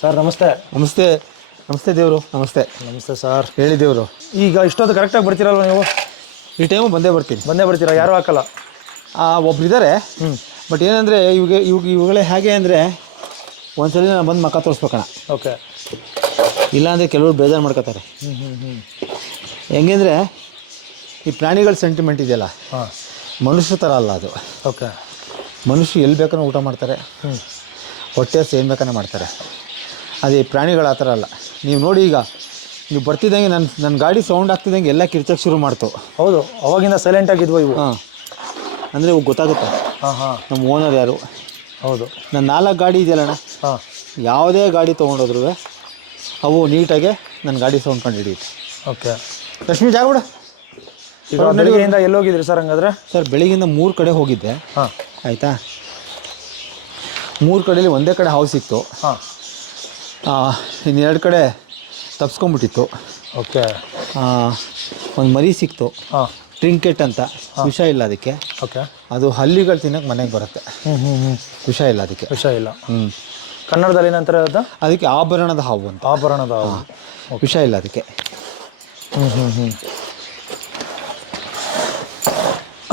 Sir ನಮಸ್ತೆ. ನಮಸ್ತೆ. ನಮಸ್ತೆ ದೇವರು ನಮಸ್ತೆ. ನಮಸ್ತೆ ಸರ್. ಹೇಳಿ ದೇವರು. ಈಗ ಇಷ್ಟೊಂದು ಕರೆಕ್ಟಾಗಿ ಬರ್ತೀರಲ್ವ ನೀವು? ಈ ಟೈಮು ಬಂದೇ ಬರ್ತೀನಿ. ಬಂದೇ ಬರ್ತೀರಾ? ಯಾರು ಹಾಕಲ್ಲ? ಇದ್ದಾರೆ ಬಟ್ ಏನಂದರೆ ಇವಾಗ ಇವಾಗ ಇವುಗಳೇ ಹೇಗೆ ಅಂದರೆ ಒಂದ್ಸಲಿ ನಾನು ಬಂದು ಮಕ್ಕ ತೋರಿಸ್ಬೇಕಣ. ಓಕೆ. ಇಲ್ಲಾಂದರೆ ಕೆಲವರು ಬೇಜಾರು ಮಾಡ್ಕೋತಾರೆ. ಹ್ಞೂ ಹ್ಞೂ ಹ್ಞೂ ಹೆಂಗೆಂದರೆ ಈ ಪ್ರಾಣಿಗಳ ಸೆಂಟಿಮೆಂಟ್ ಇದೆಯಲ್ಲ? ಹಾಂ. ಮನುಷ್ಯ ಥರ ಅಲ್ಲ ಅದು. ಓಕೆ ಮನುಷ್ಯ ಎಲ್ಲಿ ಬೇಕಾದ್ರೂ ಊಟ ಮಾಡ್ತಾರೆ. ಹ್ಞೂ ಹೊಟ್ಟೆ ಏನು ಬೇಕಾದ್ರೆ ಮಾಡ್ತಾರೆ. ಅದೇ ಈ ಪ್ರಾಣಿಗಳು ಆ ಥರ ಅಲ್ಲ. ನೀವು ನೋಡಿ ಈಗ ನೀವು ಬರ್ತಿದ್ದಂಗೆ ನನ್ನ ನನ್ನ ಗಾಡಿ ಸೌಂಡ್ ಆಗ್ತಿದ್ದಂಗೆ ಎಲ್ಲ ಕಿರ್ಚಕ್ಕೆ ಶುರು ಮಾಡ್ತು. ಹೌದು ಅವಾಗಿಂದ ಸೈಲೆಂಟ್ ಆಗಿದ್ವು ಇವು. ಹಾಂ. ಅಂದರೆ ಇವು ಗೊತ್ತಾಗುತ್ತೆ. ಹಾಂ ಹಾಂ. ನಮ್ಮ ಓನರ್ ಯಾರು? ಹೌದು. ನನ್ನ ನಾಲ್ಕು ಗಾಡಿ ಇದೆಯಲ್ಲಣ್ಣ ಹಾಂ. ಯಾವುದೇ ಗಾಡಿ ತೊಗೊಂಡೋದ್ರೂ ಅವು ನೀಟಾಗೆ ನನ್ನ ಗಾಡಿ ಸೌಂಡ್ ಕಂಡು ಹಿಡಿಯುತ್ತೆ. ಓಕೆ ಲಕ್ಷ್ಮಿ ಜಾಗ್ಬಿಡ ಈಗ ಬೆಳಿಗ್ಗೆಯಿಂದ ಎಲ್ಲಿ ಹೋಗಿದ್ರಿ ಸರ್ ಹಂಗಾದ್ರೆ? ಸರ್ ಬೆಳಿಗ್ಗೆಯಿಂದ ಮೂರು ಕಡೆ ಹೋಗಿದ್ದೆ. ಹಾಂ. ಆಯಿತಾ? ಮೂರು ಕಡೆಯಲ್ಲಿ ಒಂದೇ ಕಡೆ ಹಾವು ಸಿಕ್ತು ಹಾಂ. ಇನ್ನೆರಡು ಕಡೆ ತಪ್ಸ್ಕೊಂಬಿಟ್ಟಿತ್ತು ಓಕೆ. ಒಂದು ಮರಿ ಸಿಕ್ತು. ಹಾಂ. ಟ್ರಿಂಕೆಟ್ ಅಂತ. ವಿಷ ಇಲ್ಲ ಅದಕ್ಕೆ. ಓಕೆ. ಅದು ಹಲ್ಲಿಗಳು ತಿನ್ನಕ್ಕೆ ಮನೆಗೆ ಬರುತ್ತೆ. ಹ್ಞೂ ಹ್ಞೂ ಹ್ಞೂ ವಿಷ ಇಲ್ಲ ಅದಕ್ಕೆ. ವಿಷ ಇಲ್ಲ. ಹ್ಞೂ ಕನ್ನಡದಲ್ಲಿ ನಂತರ ಅದು? ಅದಕ್ಕೆ ಆಭರಣದ ಹಾವು ಅಂತ. ಆಭರಣದ ಹಾವು. ವಿಷ ಇಲ್ಲ ಅದಕ್ಕೆ. ಹ್ಞೂ ಹ್ಞೂ ಹ್ಞೂ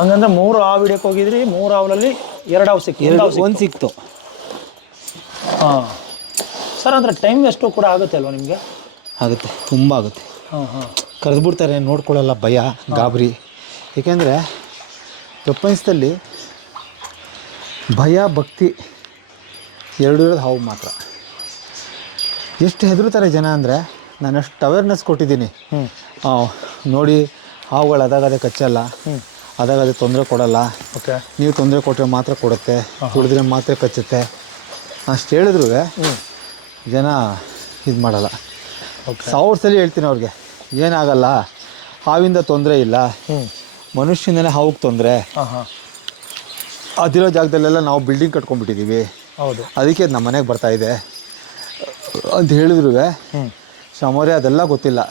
ಹಂಗಂದ್ರೆ ಮೂರು ಹಾವು ಹಿಡಿಯಕ್ಕೆ ಹೋಗಿದ್ರಿ ಮೂರು ಹಾವಲ್ಲಿ ಎರಡು ಹಾವು ಸಿಕ್ತು ಎರಡು ಹಾವು ಒಂದು ಸಿಕ್ತು. ಹಾಂ. ಸರ್ ಅಂದರೆ ಟೈಮ್ ಎಷ್ಟು ಕೂಡ ಆಗುತ್ತೆ ಅಲ್ವಾ ನಿಮಗೆ? ಆಗುತ್ತೆ ತುಂಬ ಆಗುತ್ತೆ. ಹಾಂ ಹಾಂ. ಕರೆದ್ಬಿಡ್ತಾರೆ ನೋಡ್ಕೊಳ್ಳಲ್ಲ ಭಯ ಗಾಬರಿ. ಏಕೆಂದರೆ ಪ್ರಪಂಚದಲ್ಲಿ ಭಯ ಭಕ್ತಿ ಎರಡು ಇರೋದು ಹಾವು ಮಾತ್ರ. ಎಷ್ಟು ಹೆದರ್ತಾರೆ ಜನ ಅಂದರೆ ನಾನು ಅಷ್ಟು ಅವೇರ್ನೆಸ್ ಕೊಟ್ಟಿದ್ದೀನಿ ಹ್ಞೂ ನೋಡಿ ಹಾವುಗಳು ಅದಾಗದೇ ಕಚ್ಚಲ್ಲ. ಅದಾಗದೆ ತೊಂದರೆ ಕೊಡಲ್ಲ. ಓಕೆ ನೀವು ತೊಂದರೆ ಕೊಟ್ಟರೆ ಮಾತ್ರ ಕೊಡುತ್ತೆ. ಕುಡಿದ್ರೆ ಮಾತ್ರ ಕಚ್ಚುತ್ತೆ. ಅಷ್ಟು ಹೇಳಿದ್ರು ಜನ ಇದು ಮಾಡಲ್ಲ. ಸಾವಿರ ಸಲ ಹೇಳ್ತೀನಿ ಅವ್ರಿಗೆ ಏನಾಗಲ್ಲ ಹಾವಿಂದ ತೊಂದರೆ ಇಲ್ಲ. ಮನುಷ್ಯನೇ ಹಾವಿಗೆ ತೊಂದರೆ. ಅದಿರೋ ಜಾಗದಲ್ಲೆಲ್ಲ ನಾವು ಬಿಲ್ಡಿಂಗ್ ಕಟ್ಕೊಂಡ್ಬಿಟ್ಟಿದ್ದೀವಿ ಹೌದು. ಅದಕ್ಕೆ ನಮ್ಮ ಮನೆಗೆ ಬರ್ತಾ ಇದೆ. ಅಂತ ಹೇಳಿದ್ರು ಹ್ಞೂ ಸಮೋರೆ ಅದೆಲ್ಲ ಗೊತ್ತಿಲ್ಲ.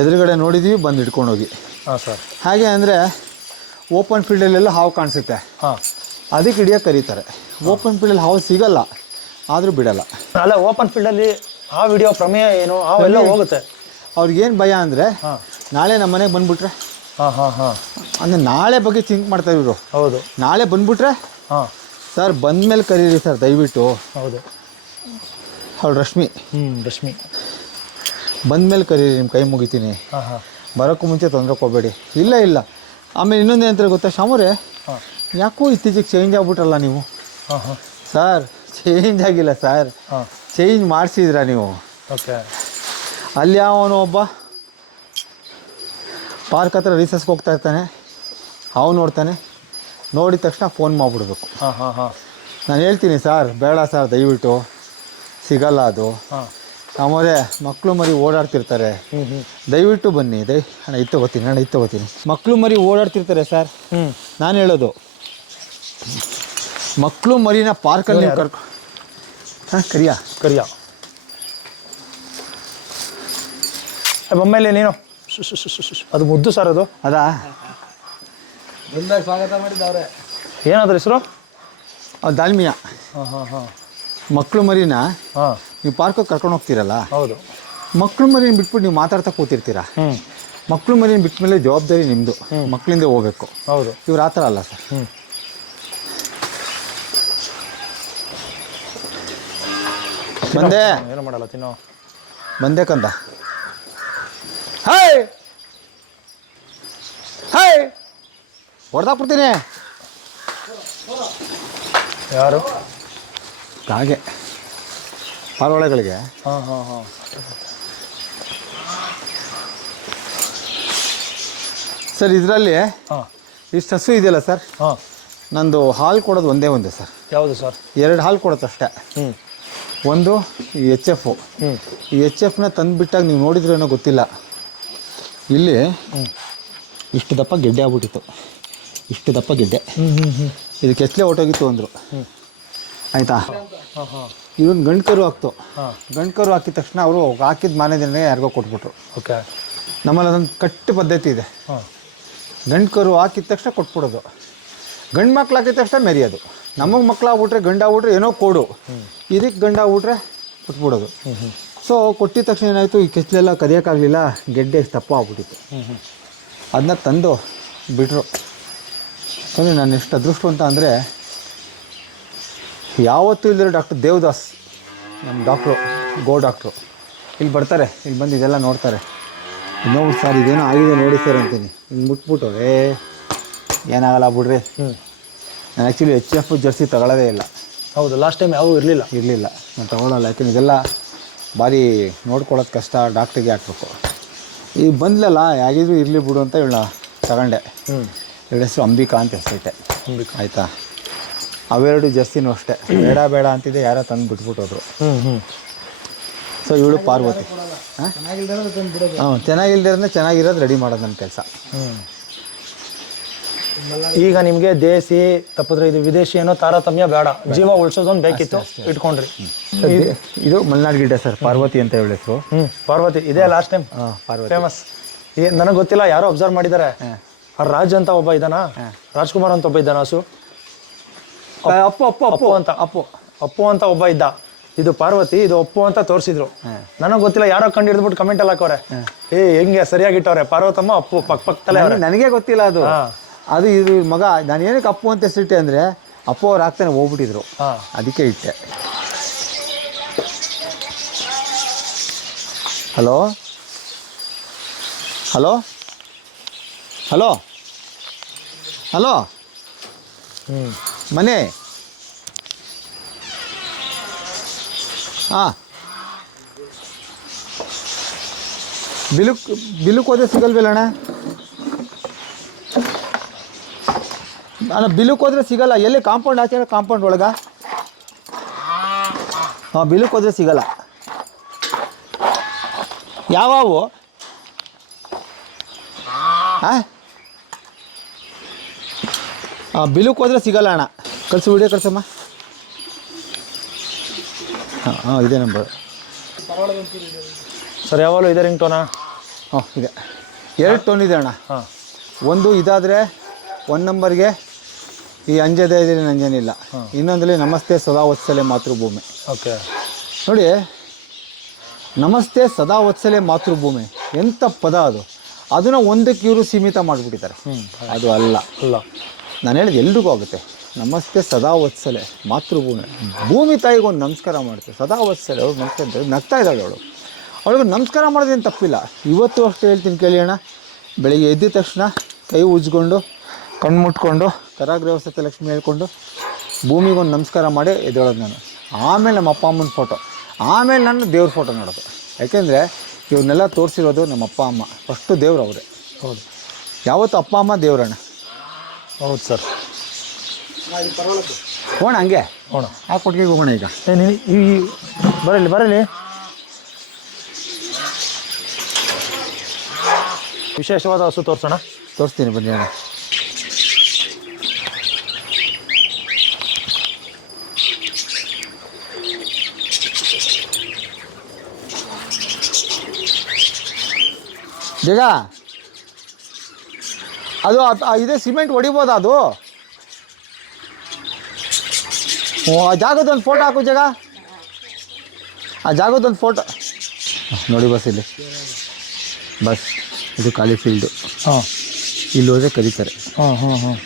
ಎದುರುಗಡೆ ನೋಡಿದ್ದೀವಿ ಬಂದು ಹಿಡ್ಕೊಂಡೋಗಿ ಹಾಂ ಸರ್. ಹಾಗೆ ಅಂದರೆ ಓಪನ್ ಫೀಲ್ಡಲ್ಲೆಲ್ಲ ಹಾವು ಕಾಣಿಸುತ್ತೆ. ಹಾಂ. ಅದಕ್ಕೆ ಹಿಡಿಯೋಕೆ ಕರೀತಾರೆ. ಓಪನ್ ಫೀಲ್ಡಲ್ಲಿ ಹಾವು ಸಿಗಲ್ಲ ಆದರೂ ಬಿಡಲ್ಲ. ಅಲ್ಲ ಓಪನ್ ಫೀಲ್ಡಲ್ಲಿ ಆ ವಿಡಿಯೋ ಪ್ರಮೇಯ ಏನು? ಅವೆಲ್ಲ ಹೋಗುತ್ತೆ. ಅವ್ರಿಗೇನು ಭಯ ಅಂದರೆ ನಾಳೆ ನಮ್ಮ ಮನೆಗೆ ಬಂದ್ಬಿಟ್ರೆ ಹಾಂ ಹಾಂ ಹಾಂ. ಅಂದರೆ ನಾಳೆ ಬಗ್ಗೆ ಥಿಂಕ್ ಮಾಡ್ತಾರೆ ಇವರು. ಹೌದು. ನಾಳೆ ಬಂದ್ಬಿಟ್ರೆ ಹಾಂ. ಸರ್ ಬಂದಮೇಲೆ ಕರೀರಿ ಸರ್ ದಯವಿಟ್ಟು. ಹೌದು. ಅವಳು ರಶ್ಮಿ. ಹ್ಞೂ ರಶ್ಮಿ. ಬಂದಮೇಲೆ ಕರೀರಿ ನಿಮ್ಮ ಕೈ ಮುಗಿತೀನಿ. ಹಾಂ ಹಾಂ. ಬರೋಕ್ಕೂ ಮುಂಚೆ ತೊಂದರೆ ಕೊಬೇಡಿ ಇಲ್ಲ ಇಲ್ಲ. ಆಮೇಲೆ ಇನ್ನೊಂದು ಏನಂತಾರೆ ಗೊತ್ತಾ ಶಾಮೂರೆ? ಯಾಕೋ ಇತ್ತೀಚೆಗೆ ಚೇಂಜ್ ಆಗ್ಬಿಟ್ರಲ್ಲ ನೀವು? ಹಾಂ ಹಾಂ. ಸರ್ ಚೇಂಜ್ ಆಗಿಲ್ಲ ಸರ್ ಹಾಂ. ಚೇಂಜ್ ಮಾಡಿಸಿದ್ರ ನೀವು? ಓಕೆ. ಅಲ್ಲಿ ಯಾವನು ಒಬ್ಬ ಪಾರ್ಕ್ ಹತ್ರ ರೀಸಸ್ಗೆ ಹೋಗ್ತಾ ಇರ್ತಾನೆ. ಹಾವು ನೋಡ್ತಾನೆ. ನೋಡಿದ ತಕ್ಷಣ ಫೋನ್ ಮಾಡಿಬಿಡ್ಬೇಕು. ಹಾಂ ಹಾಂ ಹಾಂ. ನಾನು ಹೇಳ್ತೀನಿ ಸರ್ ಬೇಡ ಸರ್ ದಯವಿಟ್ಟು. ಸಿಗಲ್ಲ ಅದು. ಆಮೇಲೆ ಮಕ್ಕಳು ಮರಿ ಓಡಾಡ್ತಿರ್ತಾರೆ. ಹ್ಞೂ ಹ್ಞೂ ದಯವಿಟ್ಟು ಬನ್ನಿ. ದಯ ಅಣ್ಣ ಇತ್ತು ತಗೋತೀನಿ ಅಣ್ಣ ಇತ್ತು ತಗೋತೀನಿ ಮಕ್ಕಳು ಮರಿ ಓಡಾಡ್ತಿರ್ತಾರೆ ಸರ್. ಹ್ಞೂ ನಾನು ಹೇಳೋದು. ಮಕ್ಕಳು ಮರಿನ ಪಾರ್ಕಲ್ಲಿ ನೀವು ಕರ್ಕೊ ಹಾಂ ಕರಿಯಾ? ಕರಿಯ. ಬೊಮ್ಮೆಲೆ ನೀನು. ಅದು ಮುದ್ದು ಸರ್ ಅದು. ಅದಾ? ಸ್ವಾಗತ ಮಾಡಿದ್ದವ್ರೆ. ಏನಾದ್ರು ಹೆಸರು? ದಾಲ್ಮಿಯಾ. ಹಾಂ ಹಾಂ ಹಾಂ. ಮಕ್ಕಳು ಮರಿನ ಹಾಂ. ನೀವು ಪಾರ್ಕಿಗೆ ಕರ್ಕೊಂಡು ಹೋಗ್ತೀರಲ್ಲ? ಹೌದು. ಮಕ್ಕಳು ಮರಿನ ಬಿಟ್ಬಿಟ್ಟು ನೀವು ಮಾತಾಡ್ತಾ ಕೂತಿರ್ತೀರಾ? ಹ್ಞೂ ಮಕ್ಕಳು ಮರಿನ ಬಿಟ್ಟ ಮೇಲೆ ಜವಾಬ್ದಾರಿ ನಿಮ್ಮದು ಮಕ್ಕಳಿಂದ ಹೋಗ್ಬೇಕು. ಹೌದು. ಇವ್ರು ಆ ಥರ ಅಲ್ಲ ಸರ್. ಹ್ಞೂ ಬಂದೆ. ಏನು ಮಾಡಲ್ಲ ತಿನ್ನೋ. ಬಂದೆ ಕಂದ. ಹಾಯ್ ಹಾಯ್ ಹೊಡೆದಾಕ್ಬಿಡ್ತೀನಿ. ಯಾರು? ಹಾಗೆ ಪಾರಿವಾಳಗಳಿಗೆ? ಹಾಂ ಹಾಂ ಹಾಂ. ಸರ್ ಇದರಲ್ಲಿ ಹಾಂ. ಇಷ್ಟು ಹಸು ಇದೆಯಲ್ಲ ಸರ್? ಹಾಂ. ನಂದು ಹಾಲು ಕೊಡೋದು ಒಂದೇ ಒಂದೇ ಸರ್. ಯಾವುದು ಸರ್? ಎರಡು ಹಾಲು ಕೊಡುತ್ತೆ ಅಷ್ಟೇ. ಹ್ಞೂ ಒಂದು ಈ ಎಚ್ ಎಫು ಹ್ಞೂ ಈ ಎಚ್ ಎಫ್ನ ತಂದುಬಿಟ್ಟಾಗ ನೀವು ನೋಡಿದ್ರೇನೋ ಗೊತ್ತಿಲ್ಲ. ಇಲ್ಲಿ ಇಷ್ಟು ದಪ್ಪ ಗೆಡ್ಡೆ ಆಗ್ಬಿಟ್ಟಿತ್ತು. ಇಷ್ಟು ದಪ್ಪ ಗೆಡ್ಡೆ. ಹ್ಞೂ ಹ್ಞೂ ಹ್ಞೂ ಇದಕ್ಕೆ ಎಚ್ಚಲೆ ಹೊಟ್ಟೋಗಿತ್ತು ಅಂದರು. ಆಯಿತಾ? ಹಾಂ ಹಾಂ. ಇವನ್ ಗಂಡ್ಕರು ಹಾಕ್ತು ಗಂಡ್ಕರು ಹಾಕಿದ ತಕ್ಷಣ ಅವರು ಹಾಕಿದ ಮಾನೇ ದಿನ ಯಾರಿಗೋ ಕೊಟ್ಬಿಟ್ರು. ಓಕೆ. ನಮ್ಮಲ್ಲಿ ಅದೊಂದು ಕಟ್ಟು ಪದ್ಧತಿ ಇದೆ. ಗಂಡ್ಕರು ಕರು ಹಾಕಿದ ತಕ್ಷಣ ಕೊಟ್ಬಿಡೋದು. ಗಂಡು ಮಕ್ಳು ಹಾಕಿದ ತಕ್ಷಣ ಮೆರಿಯೋದು. ನಮಗೆ ಮಕ್ಳು ಆಗ್ಬಿಟ್ರೆ ಗಂಡು ಆಗ್ಬಿಟ್ರೆ ಏನೋ ಕೊಡು. ಇದಕ್ಕೆ ಗಂಡು ಆಗ್ಬಿಟ್ರೆ ಕೊಟ್ಬಿಡೋದು ಸೊ ಕೊಟ್ಟಿದ ತಕ್ಷಣ ಏನಾಯಿತು ಈ ಕೆಚ್ಚಲೆಲ್ಲ ಕದಿಯೋಕ್ಕಾಗಲಿಲ್ಲ ಗೆಡ್ಡೆ ತಪ್ಪ ಆಗ್ಬಿಟ್ಟಿತ್ತು. ಅದನ್ನ ತಂದು ಬಿಟ್ಟರು ಅಂದರೆ ನಾನು ಎಷ್ಟು ಅದೃಷ್ಟವಂತ ಅಂದರೆ ಯಾವತ್ತೂ ಇಲ್ಲದಿರೋ ಡಾಕ್ಟರ್ ದೇವದಾಸ್ ನಮ್ಮ ಡಾಕ್ಟ್ರು ಗೋ ಡಾಕ್ಟ್ರು. ಇಲ್ಲಿ ಬರ್ತಾರೆ ಇಲ್ಲಿ ಬಂದು ಇದೆಲ್ಲ ನೋಡ್ತಾರೆ. ಇನ್ನೊಬ್ರು ಸರ್ ಇದೇನೋ ಆಗಿದೆ ನೋಡಿ ಸರ್ ಅಂತೀನಿ. ಹಿಂಗೆ ಮುಟ್ಬಿಟ್ಟು ಏ ಏನಾಗಲ್ಲ ಬಿಡ್ರಿ. ನಾನು ಆ್ಯಕ್ಚುಲಿ ಎಚ್ ಎಫ್ ಜರ್ಸಿ ತಗೊಳ್ಳೋದೇ ಇಲ್ಲ. ಹೌದು ಲಾಸ್ಟ್ ಟೈಮ್ ಯಾವೂ ಇರಲಿಲ್ಲ. ಇರಲಿಲ್ಲ. ನಾನು ತಗೊಳ್ಳಲ್ಲ ಯಾಕಂದ್ರೆ ಇದೆಲ್ಲ ಭಾರಿ ನೋಡ್ಕೊಳ್ಳೋದು ಕಷ್ಟ ಡಾಕ್ಟ್ರಿಗೆ ಹಾಕ್ಬೇಕು. ಈಗ ಬಂದ್ಲಲ್ಲ ಯಾಗಿದ್ರು ಇರಲಿ ಬಿಡು ಅಂತ ಇವಳ ತಗೊಂಡೆ. ಹ್ಞೂ ಇವಳ ಹೆಸರು ಅಂಬಿಕಾ ಅಂತ ಹೆಸರೈತೆ ಅಂಬಿಕಾ. ಆಯಿತಾ? ಅವೆರಡು ಜಾಸ್ತಿನೂ ಅಷ್ಟೇ. ಬೇಡ ಬೇಡ ಅಂತಿದ್ದೆ ಯಾರೋ ತಂದು ಬಿಟ್ಬಿಟ್ಟೋದ್ರು. ಸೊ ಇವಳು ಪಾರ್ವತಿ. ಹಾಂ? ಚೆನ್ನಾಗಿಲ್ದಿರೋದ್ರೆ ಚೆನ್ನಾಗಿರೋದು ರೆಡಿ ಮಾಡೋದು ನನ್ನ ಕೆಲಸ. ಈಗ ನಿಮಗೆ ದೇಸಿ ತಪ್ಪಿದ್ರೆ ಇದು ವಿದೇಶಿ ಏನೋ ತಾರತಮ್ಯ ಬೇಡ. ಜೀವ ಉಳಿಸೋದೊಂದು ಬೇಕಿತ್ತು ಇಟ್ಕೊಂಡ್ರಿ. ಇದು ಮಲ್ನಾಡ್ ಗಿಡ್ಡ ಸರ್ ಪಾರ್ವತಿ ಅಂತ ಹೇಳಿದ್ರು ಹೆಸರು. ಪಾರ್ವತಿ. ಇದೇ ಲಾಸ್ಟ್ ಟೈಮ್ ಪಾರ್ವತಿ. ಫೇಮಸ್ ನನಗೆ ಗೊತ್ತಿಲ್ಲ ಯಾರೋ ಅಬ್ಸರ್ವ್ ಮಾಡಿದ್ದಾರೆ ಆ ರಾಜ್ ಅಂತ ಒಬ್ಬ ಇದ್ದಾನ ರಾಜ್ಕುಮಾರ್ ಅಂತ ಒಬ್ಬ ಇದ್ದಾನ ಹಸು? ಅಪ್ಪು ಅಪ್ಪು ಅಪ್ಪು ಅಂತ ಅಪ್ಪು. ಅಪ್ಪು ಅಂತ ಒಬ್ಬ ಇದ್ದ. ಇದು ಪಾರ್ವತಿ ಇದು ಅಪ್ಪು ಅಂತ ತೋರಿಸಿದ್ರು. ನನಗೆ ಗೊತ್ತಿಲ್ಲ ಯಾರೋ ಕಂಡು ಹಿಡಿದ್ಬಿಟ್ಟು ಕಮೆಂಟ್ ಎಲ್ಲ ಹಾಕೋರೆ ಏ ಹೆಂಗೆ ಸರಿಯಾಗಿ ಇಟ್ಟವ್ರೆ? ಪಾರ್ವತಮ್ಮ ಅಪ್ಪು ಪಕ್ ಪಕ್ಕದಲ್ಲೇ ತಲೆ ನನಗೆ- ಗೊತ್ತಿಲ್ಲ ಅದು. ಅದು ಇದು ಮಗ ನಾನು ಏನಕ್ಕೆ ಅಪ್ಪು ಅಂತ ಹೆಸರಿಟ್ಟೆ ಅಂದರೆ ಅಪ್ಪು ಅವ್ರು ಆಗ್ತಾನೆ ಹೋಗ್ಬಿಟ್ಟಿದ್ರು. ಅದಕ್ಕೆ ಇಟ್ಟೆ. ಹಲೋ? ಹಲೋ? ಹಲೋ? ಹಲೋ? ಹ್ಞೂ ಮನೆ. ಹಾಂ ಬಿಲುಕ್ ಬಿಲುಕ್ ಹೋದ್ರೆ ಸಿಗಲ್ವಿಲ್ಲ ಅಣ್ಣ? ಅಣ್ಣ ಬಿಲುಕ್ ಹೋದ್ರೆ ಸಿಗಲ್ಲ. ಎಲ್ಲಿ ಕಾಂಪೌಂಡ್ ಆಚೆ ಕಾಂಪೌಂಡ್ ಒಳಗ? ಹಾಂ ಬಿಲುಕ್ ಹೋದ್ರೆ ಸಿಗಲ್ಲ. ಯಾವಾವು? ಹಾಂ ಬಿಲುಕ್ ಸಿಗಲ್ಲ ಅಣ್ಣ. ಕಳಿಸು ವಿಡಿಯೋ ಕಳಿಸಮ್ಮ. ಹಾಂ ಹಾಂ ಇದೇ ನಂಬರ್ ಸರ್ ಯಾವಾಗಲೂ ಇದೆ ರಿಂಗ್ ಟೋನಾ ಹಾಂ ಇದೆ. ಎರಡು ಟೋನ್ ಇದೆ ಅಣ್ಣ. ಹಾಂ. ಒಂದು ಇದಾದರೆ ಒನ್ ನಂಬರ್ಗೆ ಈ ಅಂಜದೇ ಇದ್ರೆ ನಂಜನಿಲ್ಲ ಇನ್ನೊಂದಲ್ಲಿ ನಮಸ್ತೆ ಸದಾ ವತ್ಸಲೆ ಮಾತೃಭೂಮಿ. ಓಕೆ. ನೋಡಿ ನಮಸ್ತೆ ಸದಾ ವತ್ಸಲೆ ಮಾತೃಭೂಮಿ. ಎಂಥ ಪದ ಅದು? ಅದನ್ನು ಒಂದಕ್ಕೆ ಇವರು ಸೀಮಿತ ಮಾಡಿಬಿಟ್ಟಿದ್ದಾರೆ. ಹ್ಞೂ ಅದು ಅಲ್ಲ. ಅಲ್ಲ. ನಾನು ಹೇಳಿದ ಎಲ್ರಿಗೂ ಆಗುತ್ತೆ. ನಮಸ್ತೆ ಸದಾ ವತ್ಸಲೆ ಮಾತೃಭೂಮಿ. ಭೂಮಿ ತಾಯಿಗೆ ಒಂದು ನಮಸ್ಕಾರ ಮಾಡ್ತೀವಿ ಸದಾ ವತ್ಸಲೆ ಅವ್ರು ನಮಸ್ಕಾರ ಅಂತ ನಗ್ತಾ ಇದ್ದಾಳೆ ಅವಳು. ಅವಳಿಗೆ ನಮಸ್ಕಾರ ಮಾಡೋದೇನು ತಪ್ಪಿಲ್ಲ. ಇವತ್ತು ಅಷ್ಟು ಹೇಳ್ತೀನಿ ಕೇಳಿ ಅಣ್ಣ. ಬೆಳಿಗ್ಗೆ ಎದ್ದ ತಕ್ಷಣ ಕೈ ಉಜ್ಕೊಂಡು ಕಣ್ಣು ಮುಟ್ಕೊಂಡು ಕರಾಗ್ರವಸತೆ ಲಕ್ಷ್ಮಿ ಹೇಳ್ಕೊಂಡು ಭೂಮಿಗೊಂದು ನಮಸ್ಕಾರ ಮಾಡಿ ಎದ್ದೇಳೋದು ನಾನು. ಆಮೇಲೆ ನಮ್ಮ ಅಪ್ಪ ಅಮ್ಮನ ಫೋಟೋ ಆಮೇಲೆ ನಾನು ದೇವ್ರ ಫೋಟೋ ನೋಡೋದು. ಯಾಕೆಂದರೆ ಇವ್ರನ್ನೆಲ್ಲ ತೋರಿಸಿರೋದು ನಮ್ಮ ಅಪ್ಪ ಅಮ್ಮ. ಫಸ್ಟು ದೇವ್ರು ಅವರೇ. ಹೌದು. ಯಾವತ್ತು ಅಪ್ಪ ಅಮ್ಮ ದೇವ್ರಣ್ಣ? ಹೌದು ಸರ್. ಹೋಣ ಹಂಗೆ? ಹೋಣ ಆ ಕೊಟ್ಟಿಗೆ ಹೋಗೋಣ ಈಗ. ಏ ನೀ ಈ ಬರಲಿ ಬರಲಿ. ವಿಶೇಷವಾದ ಹಸು ತೋರಿಸೋಣ. ತೋರಿಸ್ತೀನಿ ಬನ್ನಿ ಅಣ್ಣ. ಬೇಗ? ಅದು ಇದೇ ಸಿಮೆಂಟ್ ಹೊಡಿಬೋದಾ ಅದು? ಓ ಆ ಜಾಗದೊಂದು ಫೋಟೋ ಹಾಕು ಜಾಗ. ಆ ಜಾಗದೊಂದು ಫೋಟೋ ನೋಡಿ ಬಸ್ ಇಲ್ಲಿ. ಬಸ್ ಇದು ಖಾಲಿ ಫೀಲ್ಡು ಹಾಂ. ಇಲ್ಲಿ ಹೋದ್ರೆ ಕರೀತಾರೆ. ಹಾಂ ಹಾಂ ಹಾಂ.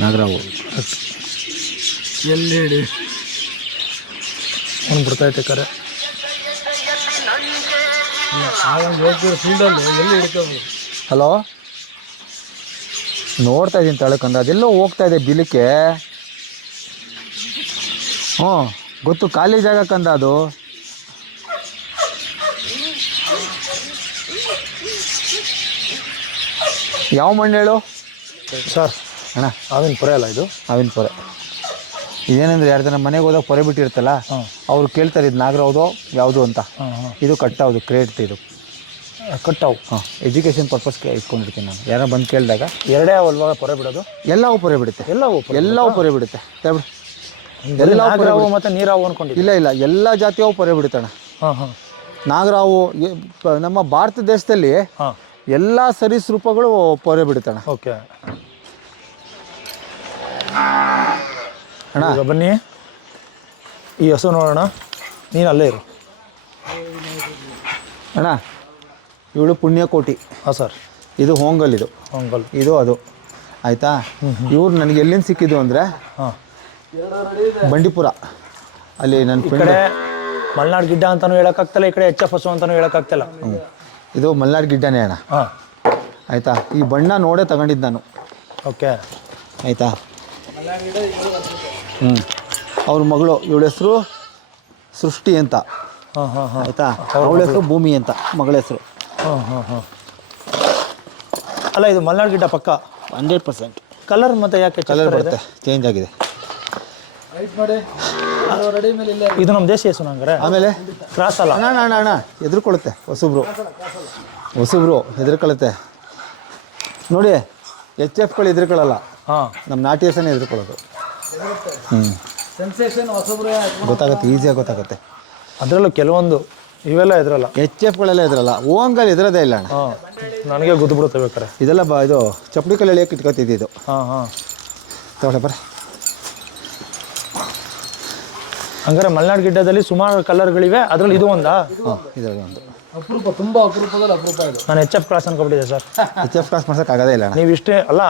ನಾಗರಾವು. ಎಲ್ಲಿ ಹೇಳಿ? ಅವ್ನು ಬಿಡ್ತೈತೆ ಕರೆ. ಹಲೋ ನೋಡ್ತಾ ಇದ್ದೀನಿ ತಳಕಂದ. ಅದೆಲ್ಲೋ ಹೋಗ್ತಾ ಇದೆ ಬಿಲಕ್ಕೆ ಹ್ಞೂ ಗೊತ್ತು ಖಾಲಿ ಜಾಗ ಕಂದ ಅದು. ಯಾವ ಮಣ್ಣು ಹೇಳು? ಸರ್ ಅಣ್ಣ. ಅವಿನ ಪೊರೆ ಅಲ್ಲ ಇದು? ಅವಿನ ಪೊರೆ. ಇದೇನಂದ್ರೆ ಯಾರು ಜನ ಮನೆಗೆ ಹೋದಾಗ ಪೊರೆ ಬಿಟ್ಟಿರ್ತಲ್ಲ ಅವ್ರು ಕೇಳ್ತಾರೆ ಇದು ನಾಗರಹೌದು ಯಾವುದು ಅಂತ. ಇದು ಕ್ರಿಯೇಟ್ ಕ್ರೇಟ್ ಇದು. ಕಟ್ಟವು? ಹಾಂ ಎಜುಕೇಷನ್ ಪರ್ಪಸ್ಗೆ ಇಟ್ಕೊಂಡಿರ್ತೀನಿ ನಾನು. ಯಾರೋ ಬಂದು ಕೇಳಿದಾಗ. ಎರಡೇ ಅವಲ್ವಾಗ ಪೊರೆ ಬಿಡೋದು? ಎಲ್ಲವೂ ಪೊರೆ ಬಿಡುತ್ತೆ. ಎಲ್ಲವೂ ಪೊರೆ ಎಲ್ಲವೂ ಪೊರೆ ಬಿಡುತ್ತೆ. ಎಲ್ಲ ನಾಗರಾವು ಮತ್ತು ನೀರಾವು ಅನ್ಕೊಂಡಿದ್ದೆ ಇಲ್ಲ ಇಲ್ಲ ಎಲ್ಲ ಜಾತಿಯವು ಪೊರೆ ಬಿಡುತ್ತಣ್ಣ ಹಾಂ ಹಾಂ. ನಾಗರಾವು ಎ- ಪ- ನಮ್ಮ ಭಾರತ ದೇಶದಲ್ಲಿ ಹಾಂ. ಎಲ್ಲ ಸರೀಸೃಪಗಳು ಪೊರೆ ಬಿಡುತ್ತಣ್ಣ ಓಕೆ. ಅಣ್ಣ. ಈಗ ಬನ್ನಿ. ಈ ಹಸು ನೋಡೋಣ. ನೀನು ಅಲ್ಲೇ ಇರು. ಅಣ್ಣ ಇವಳು ಪುಣ್ಯಕೋಟಿ. ಹಾಂ ಸರ್. ಇದು ಹೋಂಗಲ್ ಇದು. ಹೊಂಗಲ್. ಇದು ಅದು. ಆಯಿತಾ? ಇವ್ರು ನನಗೆ ಎಲ್ಲಿಂದ ಸಿಕ್ಕಿದ್ದು ಅಂದರೆ ಹಾಂ. ಬಂಡೀಪುರ. ಅಲ್ಲಿ ನನ್ನ ಫ್ರೆಂಡ್ ಕಡೆ ಮಲ್ನಾಡ್ ಗಿಡ್ಡ ಅಂತಾನು ಹೇಳಕ್ಕಾಗ್ತಿಲ್ಲ ಈ ಕಡೆ ಎಚ್ ಎಫ್ ಹಸು ಅಂತಾನು ಹೇಳಕ್ಕಾಗ್ತಿಲ್ಲ. ಇದು ಮಲ್ನಾಡ್ ಗಿಡ್ಡನೇ ಅಣ್ಣ. ಹಾಂ. ಆಯಿತಾ? ಈ ಬಣ್ಣ ನೋಡೇ ತಗೊಂಡಿದ್ದು ನಾನು. ಓಕೆ. ಆಯಿತಾ? ಹ್ಞೂ ಅವ್ರ ಮಗಳು ಇವಳ ಹೆಸರು ಸೃಷ್ಟಿ ಅಂತ. ಹಾಂ ಹಾಂ ಹಾಂ. ಆಯಿತಾ? ಅವಳ ಹೆಸರು ಭೂಮಿ ಅಂತ ಮಗಳ ಹೆಸರು. ಹಾಂ ಹಾಂ ಹಾಂ. ಅಲ್ಲ ಇದು ಮಲ್ನಾಡ್ ಗಿಡ್ಡ ಪಕ್ಕ? Hundred percent. ಕಲರ್ ಮತ್ತೆ ಯಾಕೆ ಕಲರ್ ಬರುತ್ತೆ ಚೇಂಜ್ ಆಗಿದೆ. ಇದು ನಮ್ಮ ದೇಶ ಹೆಸರು ಆಮೇಲೆ? ಕ್ರಾಸ್ ಅಲ್ಲ. ಅಣ್ಣ ಅಣ್ಣ ಅಣ್ಣ ಹೆದರ್ಕೊಳ್ಳುತ್ತೆ ಹೊಸಬ್ರು. ಹೊಸಬ್ರು ಹೆದರ್ಕೊಳ್ಳುತ್ತೆ ನೋಡಿ ಎಚ್ ಎಫ್ಗಳು ಹೆದರ್ಕೊಳ್ಳಲ್ಲ ಹಾಂ. ನಮ್ಮ ನಾಟಿ ಹೆಸರೇ ಹೆದರ್ಕೊಳ್ಳೋದು ಹ್ಞೂ ಗೊತ್ತಾಗುತ್ತೆ ಈಸಿಯಾಗಿ ಗೊತ್ತಾಗುತ್ತೆ. ಅದರಲ್ಲೂ ಕೆಲವೊಂದು ಇವೆಲ್ಲ ಇದ್ರಲ್ಲ ಎಚ್ ಎಫ್ಗಳೆಲ್ಲ ಎದುರಲ್ಲ. ಓಂಗಲ್ ಎದುರದೇ ಇಲ್ಲ ಅಣ್ಣ. ಹಾಂ. ನನಗೆ ಗುದ್ದು ಬಿಡುತ್ತೆ ಬೇಕಾರೆ ಇದೆಲ್ಲ ಬಾ ಇದು ಚಪ್ಪಡಿ ಕಲ್ಲು ಎಳಿಯಕ್ಕೆ ಇಟ್ಕೊತಿದ್ದು ಹಾಂ ಹಾಂ. ತಗೊಳ್ಳೆ ಬರ್ರಿ ಹಂಗಾರೆ ಮಲ್ನಾಡ್ ಗಿಡ್ಡದಲ್ಲಿ ಸುಮಾರು ಕಲರ್ಗಳಿವೆ. ಅದರಲ್ಲಿ ಇದು ಒಂದಾ? ಇದರಲ್ಲಿ ಒಂದು. ಅಪರೂಪ ತುಂಬಾ ಅಪರೂಪದಲ್ಲಿ ಅಪರೂಪ ಇದು. ನಾನು ಎಚ್ ಎಫ್ ಕ್ಲಾಸ್ ಅನ್ಕೊಬಿಟ್ಟಿದ್ದೆ ಸರ್. ಎಚ್ ಎಫ್ ಕ್ಲಾಸ್ ಮಾಡ್ಸೋಕೆ ಆಗೋದೇ ಇಲ್ಲ ಅಣ್ಣ. ನೀವು ಇಷ್ಟೇ ಅಲ್ಲ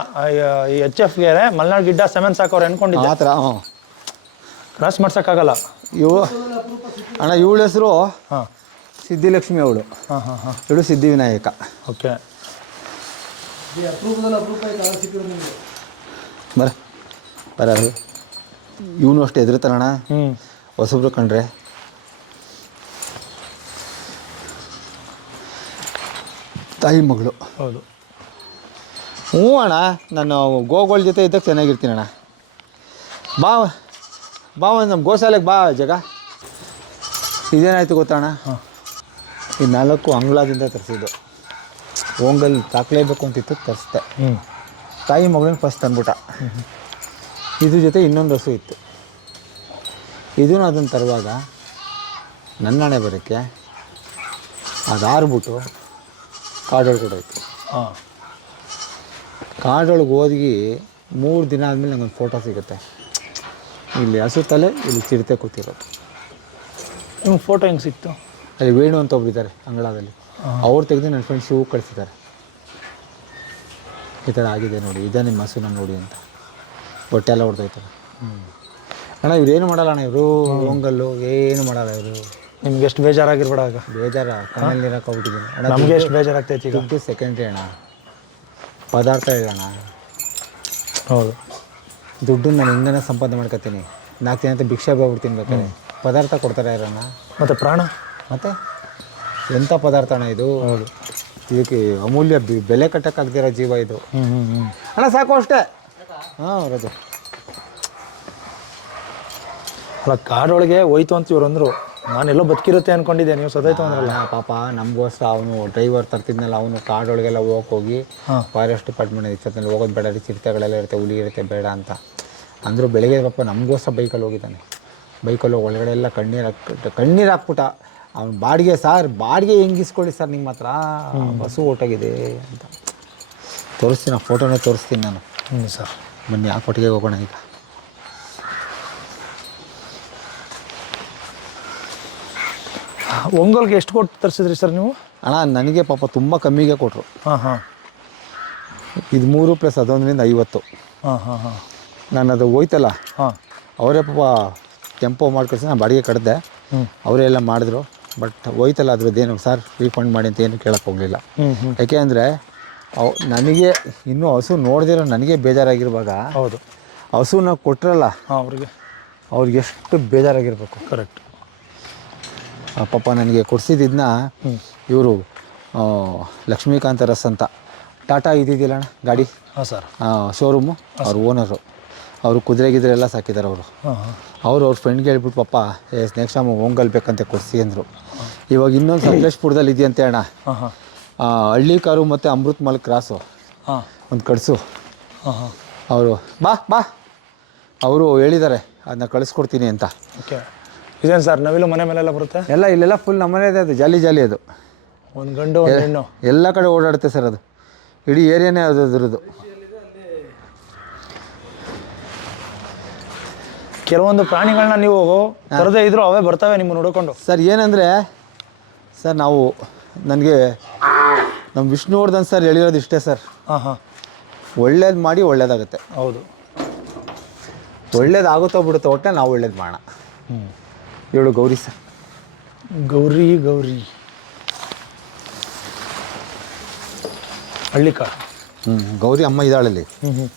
ಈ ಎಚ್ ಎಫ್ಗೆ ಮಲ್ನಾಡ್ ಗಿಡ್ಡ ಸೆವೆನ್ ಸಾಕವ್ರು ಅನ್ಕೊಂಡಿದ್ದೆ. ಆ ಥರ ಹ್ಞೂ ಕ್ರಾಸ್ ಮಾಡ್ಸೋಕ್ಕಾಗಲ್ಲ ಇವು ಅಣ್ಣ ಇವಳ ಹೆಸರು ಹಾಂ. ಸಿದ್ಧಿಲಕ್ಷ್ಮಿ ಅವಳು. ಹಾಂ ಹಾಂ ಹಾಂ. ಇವಳು ಸಿದ್ಧಿವಿನಾಯಕ ಓಕೆ. ಅಪರೂಪದಲ್ಲಿ ಅಪರೂಪ ಐತೆ ಸಿಕ್ಕಿದ್ರು ನಿಮಗೆ. ಬರ ಬರ ಇವನು ಅಷ್ಟು ಎದುರುತ್ತಾನಣ್ಣ ಹ್ಞೂ ಹೊಸಬ್ರು ಕಂಡ್ರೆ. ತಾಯಿ ಮಗಳು. ಹೌದು. ಹ್ಞೂ ಅಣ್ಣ ನಾನು ಗೋಗಳ ಜೊತೆ ಇದ್ದಾಗ ಚೆನ್ನಾಗಿರ್ತೀನಿ ಅಣ್ಣ. ಬಾ ಬಾ ಒಂದು ನಮ್ಮ ಗೋಶಾಲೆಗೆ ಬಾ ಜಗ. ಇದೇನಾಯ್ತು ಗೊತ್ತಣ್ಣ ಹಾಂ. ಈ ನಾಲ್ಕು ಅಂಗ್ಲಾದಿಂದ ತರಿಸಿದ್ದು. ಓಂಗಲ್ ತಾಕಲೇಬೇಕು ಅಂತಿತ್ತು ತರಿಸ್ದೆ. ಹ್ಞೂ ತಾಯಿ ಮಗಳನ್ನ ಫಸ್ಟ್ ತಂದ್ಬಿಟ್ಟ. ಇದ್ರ ಜೊತೆ ಇನ್ನೊಂದು ಹಸು ಇತ್ತು. ಇದೂ ಅದನ್ನು ತರುವಾಗ ನನ್ನ ಹಣೆ ಬರೋಕ್ಕೆ ಅದು ಆರ್ಬಿಟ್ಟು ಕಾಡೊಳಗೆ ಹಾಂ. ಕಾಡೊಳಗೆ ಹೋಗಿ ಮೂರು ದಿನ ಆದಮೇಲೆ ನಂಗೊಂದು ಫೋಟೋ ಸಿಗುತ್ತೆ. ಇಲ್ಲಿ ಹಸು ತಲೆ ಇಲ್ಲಿ ಚಿರತೆ ಕೂತಿರೋದು. ನಿಮ್ಗೆ ಫೋಟೋ ಹೆಂಗೆ ಸಿಕ್ತು? ಅಲ್ಲಿ ವೇಣು ಅಂತ ಒಬ್ರಿದ್ದಾರೆ ಅಂಗಳದಲ್ಲಿ. ಅವ್ರು ತೆಗೆದು ನನ್ನ ಫ್ರೆಂಡ್ಸ್ ಹೂ ಕಳಿಸಿದ್ದಾರೆ. ಈ ಥರ ಆಗಿದೆ ನೋಡಿ ಇದೇ ನಿಮ್ಮ ಹಸುನ ನೋಡಿ ಅಂತ. ಹೊಟ್ಟೆ ಎಲ್ಲ ಹೊಡೆದೋಯ್ತಾರೆ ಅಣ್ಣ ಇವ್ರು ಏನು ಮಾಡಲ್ಲ ಅಣ್ಣ ಇವರು? ಹೊಂಗಲ್ಲು ಏನು ಮಾಡಲ್ಲ ಇವರು? ನಿಮ್ಗೆ ಎಷ್ಟು ಬೇಜಾರಾಗಿರ್ಬೇಡ ಆಗ. ಬೇಜಾರ ಕಣ್ಣಲ್ಲಿ ನೀರಕ್ಕೆ ಅಣ್ಣ ನಮಗೆ ಎಷ್ಟು ಬೇಜಾರಾಗ್ತೈತಿ ಈಗ. ದುಡ್ಡು ಸೆಕೆಂಡ್ರಿ ಅಣ್ಣ. ಪದಾರ್ಥ ಹೇಳೋಣ ಹೌದು. ದುಡ್ಡನ್ನು ನಾನು ಹಿಂದೆ ಸಂಪಾದನೆ ಮಾಡ್ಕೊತೀನಿ. ನಾಲ್ಕು ದಿನ ಅಂತ ಭಿಕ್ಷೆ ಹೋಗ್ಬಿಡ್ತೀನಿ ಬೇಕಾದ್ರೆ ಪದಾರ್ಥ ಕೊಡ್ತಾರೆ ಇರೋಣ ಮತ್ತು ಪ್ರಾಣ? ಮತ್ತೆ? ಎಂಥ ಪದಾರ್ಥ ಅಣ್ಣ ಇದು? ಹೌದು. ಇದಕ್ಕೆ ಅಮೂಲ್ಯ ಬೆಲೆ ಬೆಲೆ ಕಟ್ಟಕ್ಕಾಗ್ದಿರೋ ಜೀವ ಇದು. ಹ್ಞೂ ಹ್ಞೂ ಹ್ಞೂ ಅಣ್ಣ ಸಾಕು ಅಷ್ಟೇ. ಹಾಂ ರಜೆ. ಅಲ್ಲ ಕಾಡೊಳಗೆ ಹೋಯ್ತು ಅಂತ ಇವ್ರು ಅಂದರು. ನಾನೆಲ್ಲೋ ಬದುಕಿರುತ್ತೆ ಅನ್ಕೊಂಡಿದ್ದೆ ನೀವು ಸದೈತು ಅಂದ್ರಲ್ಲ. ಅಲ್ಲ ಪಾಪ ನಮಗೋಸ್ಕರ ಅವನು ಡ್ರೈವರ್ ತರ್ತಿದ್ನಲ್ಲ ಅವನು ಕಾಡೊಳಗೆಲ್ಲ ಹೋಗಕ್ಕೆ ಹೋಗಿ ಫಾರೆಸ್ಟ್ ಡಿಪಾರ್ಟ್ಮೆಂಟ್ ಅದ್ರಲ್ಲಿ ಹೋಗೋದು ಬೇಡ ರೀ ಚಿರತೆಗಳೆಲ್ಲ ಇರುತ್ತೆ ಹುಲಿ ಇರುತ್ತೆ ಬೇಡ ಅಂತ. ಅಂದರೂ ಬೆಳಗ್ಗೆ ಪಾಪ ನಮಗೋಸ್ಕರ ಬೈಕಲ್ಲಿ ಹೋಗಿದ್ದಾನೆ. ಬೈಕಲ್ಲಿ ಹೋಗಿ ಒಳಗಡೆ ಎಲ್ಲ ಕಣ್ಣೀರು ಹಾಕ್ ಕಣ್ಣೀರು ಹಾಕ್ಬಿಟ್ಟ. ಅವ್ನು ಬಾಡಿಗೆ ಸರ್ ಬಾಡಿಗೆ ಹೆಂಗಿಸ್ಕೊಳ್ಳಿ ಸರ್ ನಿಮ್ಮ ಹತ್ರ? ಬಸ್ಸು ಓಟಾಗಿದೆ ಅಂತ. ತೋರಿಸ್ತೀನಿ ಆ ಫೋಟೋನೇ ತೋರಿಸ್ತೀನಿ ನಾನು. ಹ್ಞೂ ಸರ್. ಬನ್ನಿ ಆ ಕೊಟ್ಟಿಗೆ ಹೋಗೋಣ ಈಗ. ಒಂಗೋಲ್ಗೆ ಎಷ್ಟು ಕೊಟ್ಟು ತರಿಸಿದ್ರಿ ಸರ್ ನೀವು? ಅಣ್ಣ ನನಗೆ ಪಾಪ ತುಂಬ ಕಮ್ಮಿಗೆ ಕೊಟ್ಟರು ಹಾಂ ಹಾಂ. ಇದು ಮೂರು ಪ್ಲಸ್ ಅದೊಂದರಿಂದ ಐವತ್ತು. ಹಾಂ ಹಾಂ ಹಾಂ. ನಾನು ಅದು ಹೋಯ್ತಲ್ಲ ಹಾಂ. ಅವರೇ ಪಾಪ ಟೆಂಪೋ ಮಾಡ್ಕೊಳ್ಸಿ ನಾನು ಬಾಡಿಗೆ ಕಡ್ದೆ ಅವರೇ ಎಲ್ಲ ಮಾಡಿದ್ರು. ಬಟ್ ಹೋಯ್ತಲ್ಲ ಅದ್ರದ್ದೇನು ಸರ್ ರೀಫಂಡ್ ಮಾಡಿ ಅಂತ ಏನು ಕೇಳಕ್ಕೆ ಹೋಗಲಿಲ್ಲ. ಯಾಕೆ ಅಂದರೆ ಅವ್ ನನಗೆ ಇನ್ನೂ ಹಸು ನೋಡ್ದಿರೋ ನನಗೆ ಬೇಜಾರಾಗಿರುವಾಗ ಹೌದು. ಹಸು ನಾವು ಹಾಂ ಅವ್ರಿಗೆ. ಅವ್ರಿಗೆ ಎಷ್ಟು ಬೇಜಾರಾಗಿರ್ಬೇಕು. ಕರೆಕ್ಟ್ ಪಾಪ ನನಗೆ ಕೊಡಿಸಿದ್ದನ್ನ ಇವರು ಲಕ್ಷ್ಮೀಕಾಂತ ರಸ್ ಅಂತ. ಟಾಟಾ ಇದ್ದಿದ್ದಿಲ್ಲ ಅಣ್ಣ ಗಾಡಿ? ಹಾಂ ಸರ್ ಶೋರೂಮು ಅವ್ರ ಓನರು ಅವರು ಕುದುರೆ ಗಿದ್ರೆ ಎಲ್ಲ ಸಾಕಿದ್ದಾರೆ ಅವರು. ಅವರು ಅವ್ರು ಫ್ರೆಂಡ್ಗೆ ಹೇಳ್ಬಿಟ್ಟು ಪಾಪ ಏ ನೆಕ್ಸ್ಟ್ ಟೈಮ್ ಓಂಗಲ್ ಬೇಕಂತ ಕೊಡಿಸಿ ಅಂದರು. ಇವಾಗ ಇನ್ನೊಂದು ಸಕಲೇಶ್ಪುರದಲ್ಲಿ ಇದೆಯಂತೆ ಅಣ್ಣ. ಹಳ್ಳಿ ಕಾರು ಮತ್ತು ಅಮೃತ್ ಮಲ್ ಕ್ರಾಸು ಹಾಂ. ಒಂದು ಕಳಿಸು ಅವರು ಬಾ ಬಾ. ಅವರು ಹೇಳಿದ್ದಾರೆ ಅದನ್ನ ಕಳಿಸ್ಕೊಡ್ತೀನಿ ಅಂತ. ಓಕೆ ಇದೇನು ಸರ್ ನವಿಲು ಮನೆ ಮೇಲೆಲ್ಲ ಬರುತ್ತೆ? ಎಲ್ಲ ಇಲ್ಲೆಲ್ಲ ಫುಲ್ ನಮ್ಮನೇದೇ ಅದು ಜಾಲಿ ಜಾಲಿ ಅದು. ಒಂದು ಗಂಡು ಒಂದು ಹೆಣ್ಣು. ಎಲ್ಲ ಕಡೆ ಓಡಾಡುತ್ತೆ ಸರ್ ಅದು. ಇಡೀ ಏರಿಯಾನೇ ಅದು ಅದರದು ಕೆಲವೊಂದು ಪ್ರಾಣಿಗಳನ್ನ ನೀವು ತರದೇ ಇದ್ರು ಅವೇ ಬರ್ತವೆ ನಿಮ್ಮ ನೋಡಿಕೊಂಡು. ಸರ್ ಏನಂದರೆ ಸರ್ ನಾವು ನನಗೆ ನಮ್ಮ ವಿಷ್ಣುವರ್ಧನ್ ಸರ್ ಹೇಳಿರೋದು ಇಷ್ಟೇ ಸರ್. ಹಾಂ ಹಾಂ. ಒಳ್ಳೇದು ಮಾಡಿ ಒಳ್ಳೇದಾಗುತ್ತೆ. ಹೌದು. ಒಳ್ಳೇದಾಗುತ್ತೋ ಬಿಡುತ್ತೋ ಒಟ್ಟೆ ನಾವು ಒಳ್ಳೇದು ಮಾಡೋಣ. ಹೇಳು ಗೌರಿ ಸರ್. ಗೌರಿ ಗೌರಿ. ಹಳ್ಳಿಕ? ಹ್ಞೂ ಗೌರಿ ಅಮ್ಮ ಇದ್ದಾಳಲ್ಲಿ. ಹ್ಞೂ ಹ್ಞೂ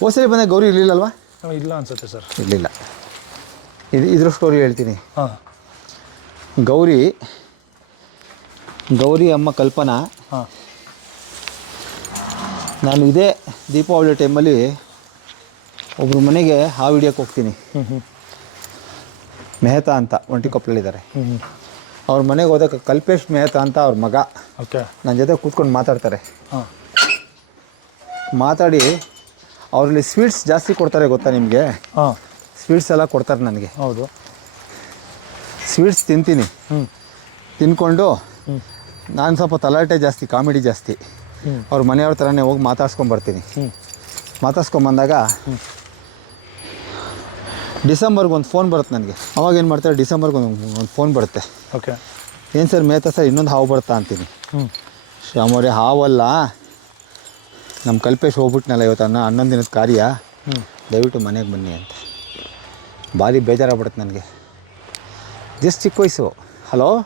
ಹೋಸಲಿ ಬಂದಾಗ ಗೌರಿ ಇರಲಿಲ್ಲಲ್ವಾ? ಇಲ್ಲ ಅನ್ಸುತ್ತೆ ಸರ್. ಇರಲಿಲ್ಲ. ಇದು ಇದ್ರ ಸ್ಟೋರಿ ಹೇಳ್ತೀನಿ. ಹಾಂ. ಗೌರಿ ಗೌರಿ ಅಮ್ಮ ಕಲ್ಪನಾ ಹಾಂ. ನಾನು ಇದೇ ದೀಪಾವಳಿ ಟೈಮಲ್ಲಿ ಒಬ್ಬರು ಮನೆಗೆ ಹಾವು ಹಿಡಿಯೋಕ್ಕೆ ಹೋಗ್ತೀನಿ. ಹ್ಞೂ ಹ್ಞೂ ಮೆಹತಾ ಅಂತ ಒಂಟಿ ಕೊಪ್ಪಳಿದ್ದಾರೆ ಹ್ಞೂ ಅವ್ರ ಮನೆಗೆ ಹೋದಾಗ ಕಲ್ಪೇಶ್ ಮೆಹ್ತಾ ಅಂತ ಅವ್ರ ಮಗ. ಓಕೆ. ನನ್ನ ಜೊತೆ ಕೂತ್ಕೊಂಡು ಮಾತಾಡ್ತಾರೆ. ಹಾಂ. ಮಾತಾಡಿ ಅವರಲ್ಲಿ ಸ್ವೀಟ್ಸ್ ಜಾಸ್ತಿ ಕೊಡ್ತಾರೆ ಗೊತ್ತಾ ನಿಮಗೆ? ಹಾಂ. ಸ್ವೀಟ್ಸ್ ಎಲ್ಲ ಕೊಡ್ತಾರೆ ನನಗೆ. ಹೌದು. ಸ್ವೀಟ್ಸ್ ತಿಂತೀನಿ. ಹ್ಞೂ ತಿನ್ಕೊಂಡು ನಾನು ಸ್ವಲ್ಪ ತಲಾಟೆ ಜಾಸ್ತಿ ಕಾಮಿಡಿ ಜಾಸ್ತಿ. ಅವ್ರ ಮನೆಯವ್ರ ಥರನೇ ಹೋಗಿ ಮಾತಾಡ್ಸ್ಕೊಂಬರ್ತೀನಿ ಮಾತಾಡ್ಸ್ಕೊಂಬಂದಾಗ ಡಿಸೆಂಬರ್ಗೆ ಒಂದು ಫೋನ್ ಬರುತ್ತೆ ನನಗೆ. ಅವಾಗ ಏನು ಮಾಡ್ತಾರೆ ಡಿಸೆಂಬರ್ಗೆ ಒಂದು ಒಂದು ಫೋನ್ ಬರುತ್ತೆ. ಓಕೆ. ಏನು ಸರ್ ಮೇತ ಸರ್ ಇನ್ನೊಂದು ಹಾವು ಬರುತ್ತಾ ಅಂತೀನಿ. ಹ್ಞೂ ಶ್ಯಾಮವ್ರೆ ಹಾವಲ್ಲ. ನಮ್ಮ ಕಲ್ಪೇಶ್ ಹೋಗ್ಬಿಟ್ನಲ್ಲ ಇವತ್ತು ಅನ್ನ ಹನ್ನೊಂದು ದಿನದ ಕಾರ್ಯ. ಹ್ಞೂ ದಯವಿಟ್ಟು ಮನೆಗೆ ಬನ್ನಿ ಅಂತ. ಭಾರಿ ಬೇಜಾರಾಗ್ಬಿಡುತ್ತೆ ನನಗೆ. ಜಸ್ಟ್ ಚಿಕ್ಕ ವಯಸ್ಸು. ಹಲೋ?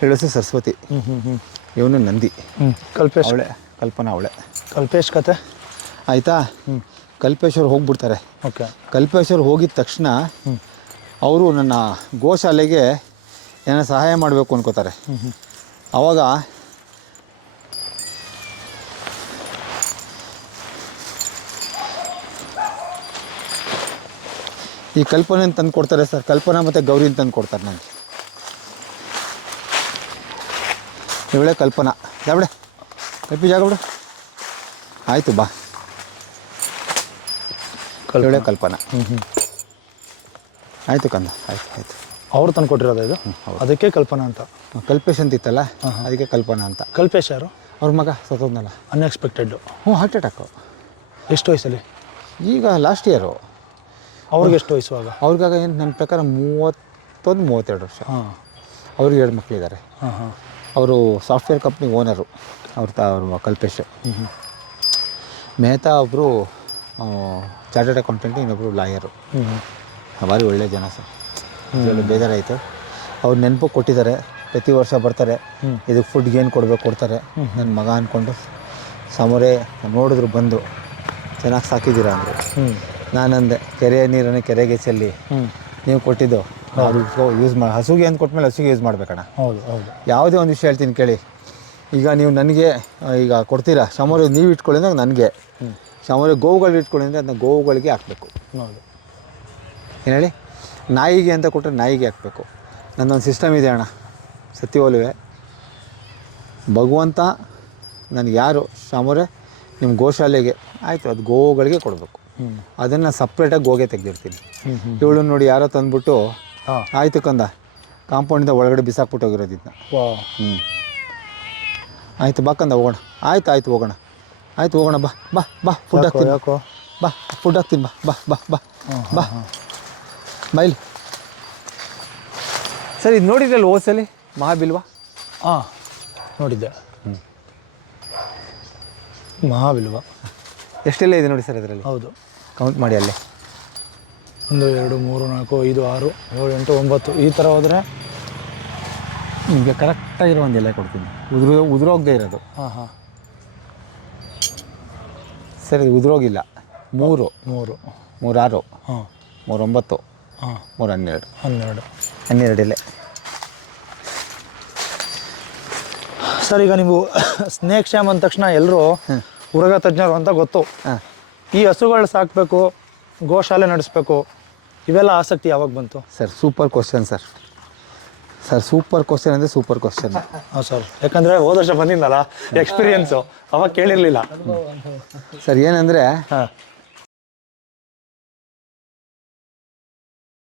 ಹೇಳು ಸರ್ ಸರಸ್ವತಿ. ಹ್ಞೂ ಹ್ಞೂ ಹ್ಞೂ ಇವನು ನಂದಿ. ಹ್ಞೂ ಕಲ್ಪೇಶ್. ಅವಳೆ. ಕಲ್ಪನಾ ಅವಳೆ. ಕಲ್ಪೇಶ್ ಕತೆ. ಆಯಿತಾ? ಹ್ಞೂ ಕಲ್ಪೇಶ್ವರ್ ಹೋಗ್ಬಿಡ್ತಾರೆ. ಓಕೆ. ಕಲ್ಪೇಶ್ವರ್ ಹೋಗಿದ ತಕ್ಷಣ ಅವರು ನನ್ನ ಗೋಶಾಲೆಗೆ ಏನೋ ಸಹಾಯ ಮಾಡಬೇಕು ಅನ್ಕೋತಾರೆ. ಆವಾಗ ಈ ಕಲ್ಪನೆ ತಂದು ಕೊಡ್ತಾರೆ ಸರ್. ಕಲ್ಪನಾ ಮತ್ತು ಗೌರಿ ತಂದು ಕೊಡ್ತಾರೆ ನನಗೆ ಇವಳೆ ಕಲ್ಪನಾ. ಯಾವಡೆ ಕಲ್ಪಿ ಜಾಗ ಬಿಡು ಆಯಿತು ಬಾ. ಇವಳೆ ಕಲ್ಪನಾ. ಹ್ಞೂ ಹ್ಞೂ ಆಯಿತು ಕಂದ ಆಯ್ತು ಆಯಿತು. ಅವ್ರು ತಂದು ಕೊಟ್ಟಿರೋದು ಇದು? ಅದಕ್ಕೆ ಕಲ್ಪನಾ ಅಂತ. ಕಲ್ಪೇಶ್ ಅಂತ ಇತ್ತಲ್ಲ ಅದಕ್ಕೆ ಕಲ್ಪನಾ ಅಂತ. ಕಲ್ಪೇಶ್ ಯಾರು? ಅವ್ರ ಮಗ ಸತ್ತೋದ್ನಲ್ಲ ಅನ್ಎಕ್ಸ್ಪೆಕ್ಟೆಡ್ಡು ಹ್ಞೂ ಹಾರ್ಟ್ ಅಟ್ಯಾಕು ಎಷ್ಟು ವಯಸ್ಸಲ್ಲಿ? ಈಗ ಲಾಸ್ಟ್ ಇಯರು ಅವ್ರಿಗೆ ಎಷ್ಟು ವಯಸ್ಸು ಆಗ? ಅವ್ರಿಗಾಗ ಏನು ನನ್ನ ಪ್ರಕಾರ ಮೂವತ್ತೊಂದು ಮೂವತ್ತೆರಡು ವರ್ಷ. ಹಾಂ. ಅವ್ರಿಗೆ ಎರಡು ಮಕ್ಕಳಿದ್ದಾರೆ ಹಾಂ ಹಾಂ. ಅವರು ಸಾಫ್ಟ್ವೇರ್ ಕಂಪ್ನಿ ಓನರು ಅವ್ರ ತ ಅವ್ರ ಕಲ್ಪೇಶ್. ಮೆಹ್ತಾ ಒಬ್ಬರು ಚಾರ್ಟರ್ಡ್ ಅಕೌಂಟೆಂಟ್ ಇನ್ನೊಬ್ಬರು ಲಾಯರು. ಭಾರಿ ಒಳ್ಳೆ ಜನ ಸರ್. ಇದರಲ್ಲಿ ಬೇಜಾರಾಯಿತು. ಅವ್ರು ನೆನಪು ಕೊಟ್ಟಿದ್ದಾರೆ. ಪ್ರತಿ ವರ್ಷ ಬರ್ತಾರೆ. ಇದಕ್ಕೆ ಫುಡ್ಗೆ ಏನು ಕೊಡಬೇಕು ಕೊಡ್ತಾರೆ. ನನ್ನ ಮಗ ಅಂದ್ಕೊಂಡು ಸಮರೆ ನೋಡಿದ್ರು ಬಂದು. ಚೆನ್ನಾಗಿ ಸಾಕಿದ್ದೀರಾ ಅಂದರು. ನಾನಂದೆ ಕೆರೆಯ ನೀರನ್ನು ಕೆರೆಗೆ ಚೆಲ್ಲಿ. ನೀವು ಕೊಟ್ಟಿದ್ದು. ಅದು ಯೂಸ್ ಮಾಡಿ ಹಸುಗೆ ಅಂತ ಕೊಟ್ಮೇಲೆ ಹಸುಗೆ ಯೂಸ್ ಮಾಡಬೇಕಣ್ಣ ಹೌದು ಹೌದು. ಯಾವುದೇ ಒಂದು ವಿಷಯ ಹೇಳ್ತೀನಿ ಕೇಳಿ. ಈಗ ನೀವು ನನಗೆ ಈಗ ಕೊಡ್ತೀರಾ? ಸಮರ ನೀವು ಇಟ್ಕೊಳ್ಳಿ ಅಂದ್ರೆ ನನಗೆ. ಶಾಮೋರಿ ಗೋವುಗಳು ಇಟ್ಕೊಳ್ಳಿ ಅಂದರೆ ಅದನ್ನ ಗೋವುಗಳಿಗೆ ಹಾಕಬೇಕು. ಹೌದು. ಏನು ಹೇಳಿ? ನಾಯಿಗೆ ಅಂತ ಕೊಟ್ಟರೆ ನಾಯಿಗೆ ಹಾಕಬೇಕು. ನನ್ನೊಂದು ಸಿಸ್ಟಮ್ ಇದೆ ಅಣ್ಣ. ಸತ್ಯವಲ್ಲವೇ ಭಗವಂತ ನನಗೆ ಯಾರು? ಶಾಮೋರೆ ನಿಮ್ಮ ಗೋಶಾಲೆಗೆ. ಆಯಿತು ಅದು ಗೋವುಗಳಿಗೆ ಕೊಡಬೇಕು. ಹ್ಞೂ ಅದನ್ನು ಸಪ್ರೇಟಾಗಿ ಗೋಗೆ ತೆಗೆದಿರ್ತೀನಿ. ಇವಳು ನೋಡಿ ಯಾರೋ ತಂದ್ಬಿಟ್ಟು ಆಯಿತು ಕಂದ ಕಾಂಪೌಂಡಿಂದ ಒಳಗಡೆ ಬಿಸಾಕ್ಬಿಟ್ಟು ಹೋಗಿರೋದಿದ್ದ ಹ್ಞೂ ಆಯಿತು ಬಾ ಕಂದ ಹೋಗೋಣ. ಆಯ್ತು ಆಯ್ತು ಹೋಗೋಣ. ಆಯ್ತು ಹೋಗೋಣ ಬಾ ಬಾ ಬಾ ಫುಡ್ ಹಾಕ್ತೀನಿ. ಯಾಕೋ? ಬಾ ಫುಡ್ ಹಾಕ್ತೀನಿ ಬಾ ಬಾ ಬಾ ಬಾ ಬಾ. ಬೈಲಿ ಸರ್ ಇದು ನೋಡಿದ್ರಲ್ಲ ಓಸಲಿ? ಮಹಾಬಿಲ್ವಾ? ಹಾಂ ನೋಡಿದ್ದೆ. ಮಹಾಬಿಲ್ವ? ಎಷ್ಟೆಲ್ಲ ಇದೆ ನೋಡಿ ಸರ್ ಇದರಲ್ಲಿ? ಹೌದು. ಕೌಂಟ್ ಮಾಡಿ ಅಲ್ಲೇ. ಒಂದು ಎರಡು ಮೂರು ನಾಲ್ಕು ಐದು ಆರು ಏಳು ಎಂಟು ಒಂಬತ್ತು. ಈ ಥರ ಹೋದರೆ ನಿಮಗೆ ಕರೆಕ್ಟಾಗಿರೋ ಒಂದು ಎಲೆ ಕೊಡ್ತೀನಿ. ಉದುರು ಉದುರೋಗದೆ ಇರೋದು. ಹಾಂ ಹಾಂ. ಸರ್ ಇದು ಉದುರೋಗಿಲ್ಲ. ಮೂರು. ಮೂರು. ಮೂರಾರು. ಹಾಂ. ಮೂರೊಂಬತ್ತು. ಹಾಂ. ಮೂರು ಹನ್ನೆರಡು. ಹನ್ನೆರಡು ಹನ್ನೆರಡು ಎಲೆ ಸರ್ ಈಗ ನೀವು ಸ್ನೇಕ್ ಶ್ಯಾಮ್ ಅಂದ ತಕ್ಷಣ ಎಲ್ಲರೂ ಉರಗ ತಜ್ಞರು ಅಂತ ಗೊತ್ತು. ಹಾಂ. ಈ ಹಸುಗಳು ಸಾಕಬೇಕು ಗೋಶಾಲೆ ನಡೆಸ್ಬೇಕು ಇವೆಲ್ಲ ಆಸಕ್ತಿ ಯಾವಾಗ ಬಂತು? Sir super question sir. Sir super question ಅಂದರೆ ಸೂಪರ್ ಕ್ವಶನ್ ಹಾಂ ಸರ್. ಯಾಕಂದರೆ ಹೋದ ವರ್ಷ ಬಂದಿದ್ದಲ್ಲ ಎಕ್ಸ್ಪೀರಿಯನ್ಸು ಅವಾಗ ಕೇಳಿರಲಿಲ್ಲ. ಸರ್ ಏನಂದರೆ ಹಾಂ.